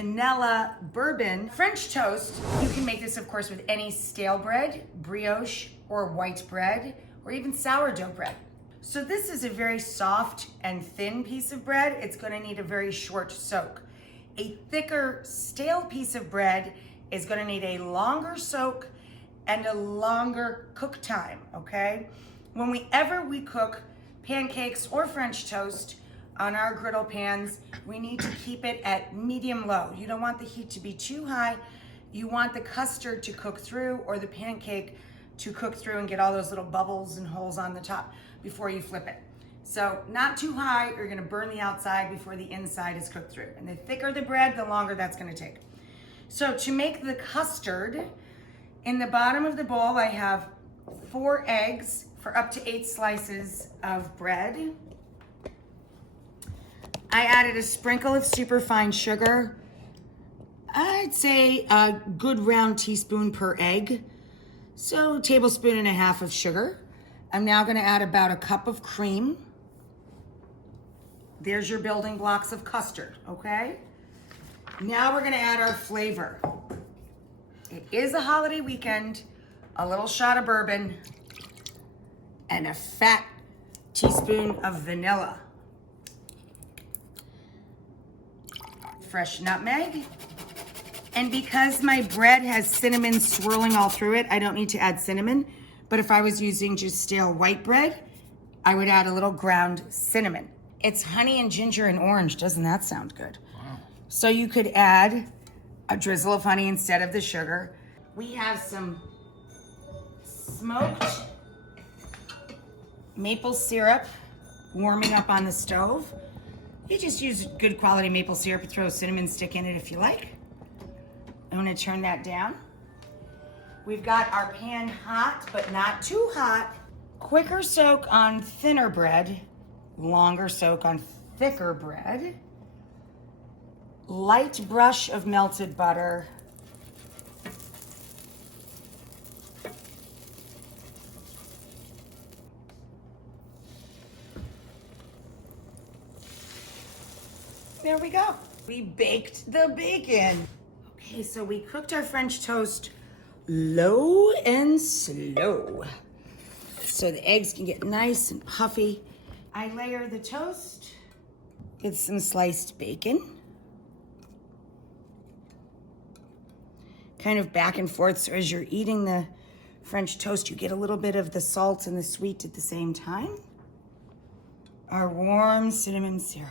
vanilla bourbon French toast. You can make this, of course, with any stale bread, brioche, or white bread, or even sourdough bread. So this is a very soft and thin piece of bread. It's gonna need a very short soak. A thicker, stale piece of bread is gonna need a longer soak and a longer cook time, okay? Whenever we cook pancakes or French toast on our griddle pans, we need to keep it at medium low. You don't want the heat to be too high. You want the custard to cook through or the pancake to cook through and get all those little bubbles and holes on the top before you flip it. So not too high, or you're gonna burn the outside before the inside is cooked through. And the thicker the bread, the longer that's gonna take. So to make the custard, in the bottom of the bowl, I have 4 eggs for up to 8 slices of bread. I added a sprinkle of superfine sugar. I'd say a good round teaspoon per egg. So 1.5 tablespoons of sugar. I'm now gonna add about 1 cup of cream. There's your building blocks of custard, okay? Now we're gonna add our flavor. It is a holiday weekend, a little shot of bourbon, and a fat teaspoon of vanilla. Fresh nutmeg. And because my bread has cinnamon swirling all through it, I don't need to add cinnamon. But if I was using just stale white bread, I would add a little ground cinnamon. It's honey and ginger and orange. Doesn't that sound good? Wow. So you could add a drizzle of honey instead of the sugar. We have some smoked maple syrup warming up on the stove. You just use good quality maple syrup and throw a cinnamon stick in it if you like. I'm gonna turn that down. We've got our pan hot, but not too hot. Quicker soak on thinner bread, longer soak on thicker bread. Light brush of melted butter. There we go. We baked the bacon. Okay, so we cooked our French toast low and slow, so the eggs can get nice and puffy. I layer the toast with some sliced bacon. Kind of back and forth, so as you're eating the French toast, you get a little bit of the salt and the sweet at the same time. Our warm cinnamon syrup.